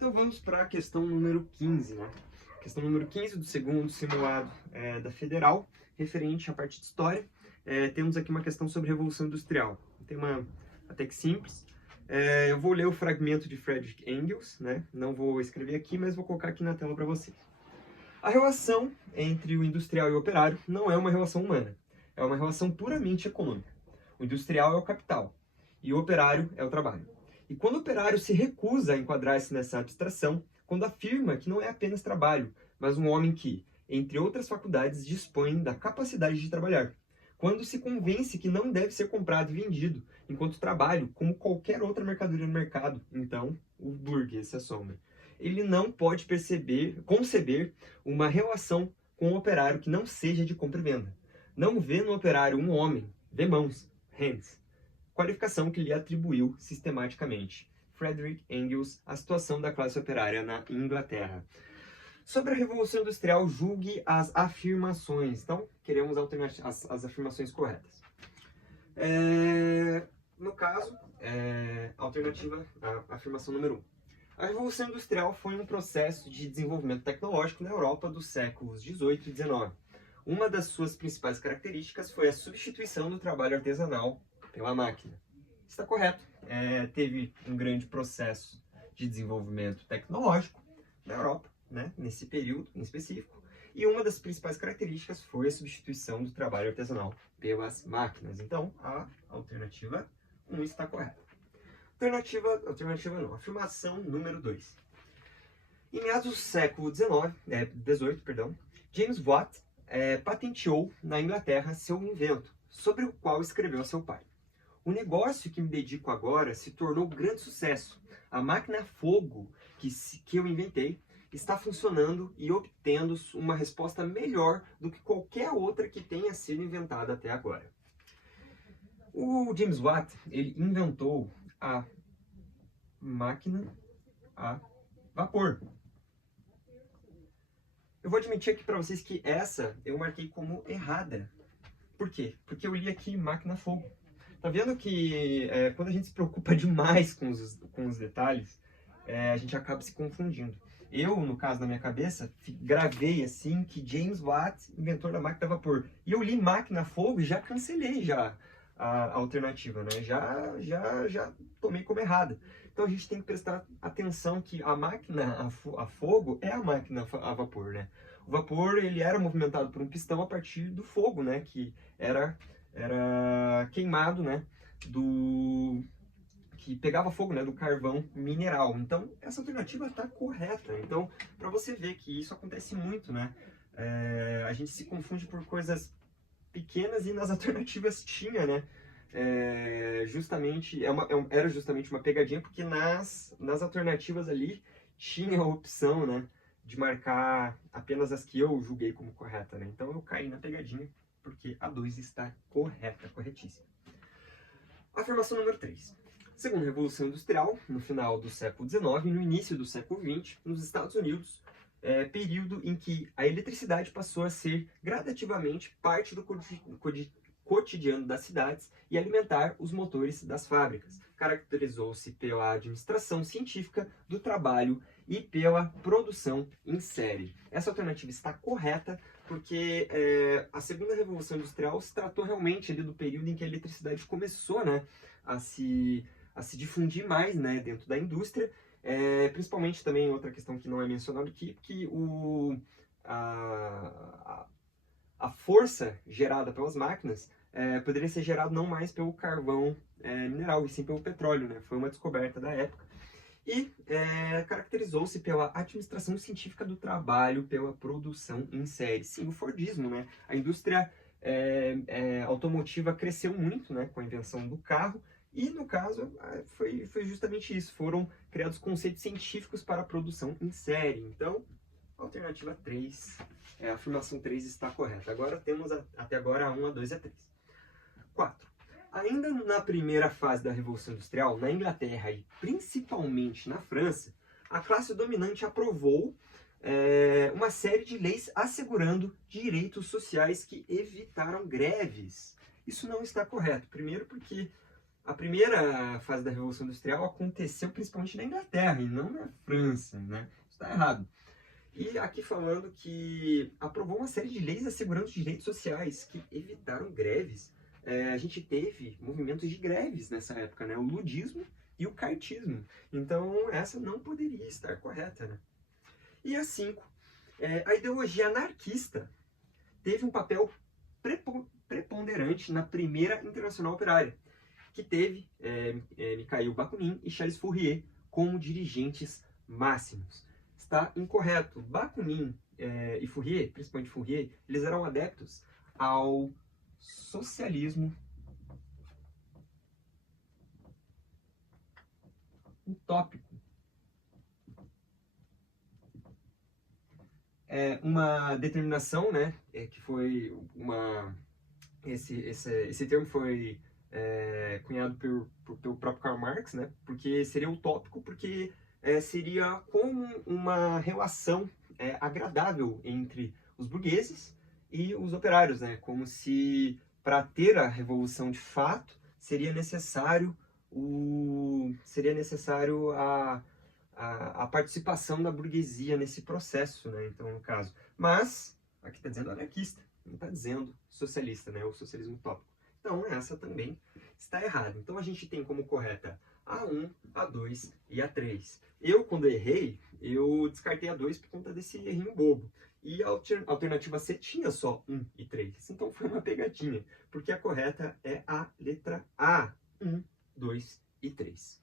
Então vamos para a questão número 15, né? Questão número 15 do segundo simulado da Federal, referente à parte de história. Temos aqui uma questão sobre Revolução Industrial. Tem uma até que simples. Eu vou ler o fragmento de Friedrich Engels, né? Não vou escrever aqui, mas vou colocar aqui na tela para vocês. A relação entre o industrial e o operário não é uma relação humana, é uma relação puramente econômica. O industrial é o capital e o operário é o trabalho. E quando o operário se recusa a enquadrar-se nessa abstração, quando afirma que não é apenas trabalho, mas um homem que, entre outras faculdades, dispõe da capacidade de trabalhar, quando se convence que não deve ser comprado e vendido, enquanto trabalho, como qualquer outra mercadoria no mercado, então o burguês se assombra. Ele não pode conceber uma relação com o operário que não seja de compra e venda. Não vê no operário um homem, vê mãos, hands, qualificação que lhe atribuiu sistematicamente. Friedrich Engels, A Situação da Classe Operária na Inglaterra. Sobre a Revolução Industrial, julgue as afirmações. Então, queremos as afirmações corretas. No caso, alternativa, a afirmação número 1. A Revolução Industrial foi um processo de desenvolvimento tecnológico na Europa dos séculos XVIII e XIX. Uma das suas principais características foi a substituição do trabalho artesanal pela máquina. Está correto. Teve um grande processo de desenvolvimento tecnológico na Europa, né, nesse período em específico, e uma das principais características foi a substituição do trabalho artesanal pelas máquinas. Então, a alternativa 1 está correta. Afirmação número 2. Em meados do século XVIII, James Watt patenteou na Inglaterra seu invento, sobre o qual escreveu a seu pai. O negócio que me dedico agora se tornou um grande sucesso. A máquina a fogo que eu inventei está funcionando e obtendo uma resposta melhor do que qualquer outra que tenha sido inventada até agora. O James Watt, ele inventou a máquina a vapor. Eu vou admitir aqui para vocês que essa eu marquei como errada. Por quê? Porque eu li aqui máquina a fogo. Tá vendo que quando a gente se preocupa demais com os detalhes, a gente acaba se confundindo. Eu, no caso, na minha cabeça, gravei assim que James Watt, inventor da máquina a vapor. E eu li máquina a fogo e já cancelei a alternativa, né? Já tomei como errada. Então a gente tem que prestar atenção que a máquina a fogo é a máquina a vapor, né? O vapor, ele era movimentado por um pistão a partir do fogo, né? Que era queimado, né? Que pegava fogo, né? Do carvão mineral. Então essa alternativa está correta. Então, para você ver que isso acontece muito, né? A gente se confunde por coisas pequenas e nas alternativas tinha, né? Era justamente uma pegadinha, porque nas alternativas ali tinha a opção, né, de marcar apenas as que eu julguei como correta, né? Então eu caí na pegadinha, porque a 2 está correta, corretíssima. Afirmação número 3. Segundo a Revolução Industrial, no final do século XIX e no início do século XX, nos Estados Unidos, período em que a eletricidade passou a ser gradativamente parte do cotidiano das cidades e alimentar os motores das fábricas. Caracterizou-se pela administração científica do trabalho e pela produção em série. Essa alternativa está correta porque a segunda Revolução Industrial se tratou realmente ali do período em que a eletricidade começou, né, a se difundir mais, né, dentro da indústria. Principalmente também outra questão que não é mencionada aqui, que a força gerada pelas máquinas poderia ser gerada não mais pelo carvão mineral, e sim pelo petróleo, né? Foi uma descoberta da época. E caracterizou-se pela administração científica do trabalho, pela produção em série. Sim, o Fordismo, né? A indústria automotiva cresceu muito, né, com a invenção do carro. E, no caso, foi justamente isso. Foram criados conceitos científicos para a produção em série. Então, a alternativa 3, a afirmação 3 está correta. Agora temos até agora a 1, a 2 e a 3. 4. Ainda na primeira fase da Revolução Industrial, na Inglaterra e principalmente na França, a classe dominante aprovou uma série de leis assegurando direitos sociais que evitaram greves. Isso não está correto. Primeiro porque A primeira fase da Revolução Industrial aconteceu principalmente na Inglaterra e não na França, né? Isso está errado. E aqui falando que aprovou uma série de leis assegurando os direitos sociais que evitaram greves. A gente teve movimentos de greves nessa época, né? O ludismo e o cartismo. Então, essa não poderia estar correta, né? E a 5. A ideologia anarquista teve um papel preponderante na primeira Internacional Operária, que teve Mikhail Bakunin e Charles Fourier como dirigentes máximos. Está incorreto. Bakunin e Fourier, principalmente Fourier, eles eram adeptos ao socialismo utópico. Uma determinação, né, que foi uma... Esse termo foi cunhado pelo próprio Karl Marx, né, porque seria utópico, porque seria como uma relação agradável entre os burgueses e os operários, né, como se para ter a revolução de fato seria necessário a participação da burguesia nesse processo, né? Então, no caso. Mas, aqui está dizendo anarquista, não está dizendo socialista, né? O socialismo utópico. Então, essa também está errada. Então, a gente tem como correta a 1, a 2 e a 3. Eu, quando errei, eu descartei a 2 por conta desse errinho bobo. E a alternativa C tinha só 1 e 3. Então, foi uma pegadinha, porque a correta é a letra A, 1, 2 e 3.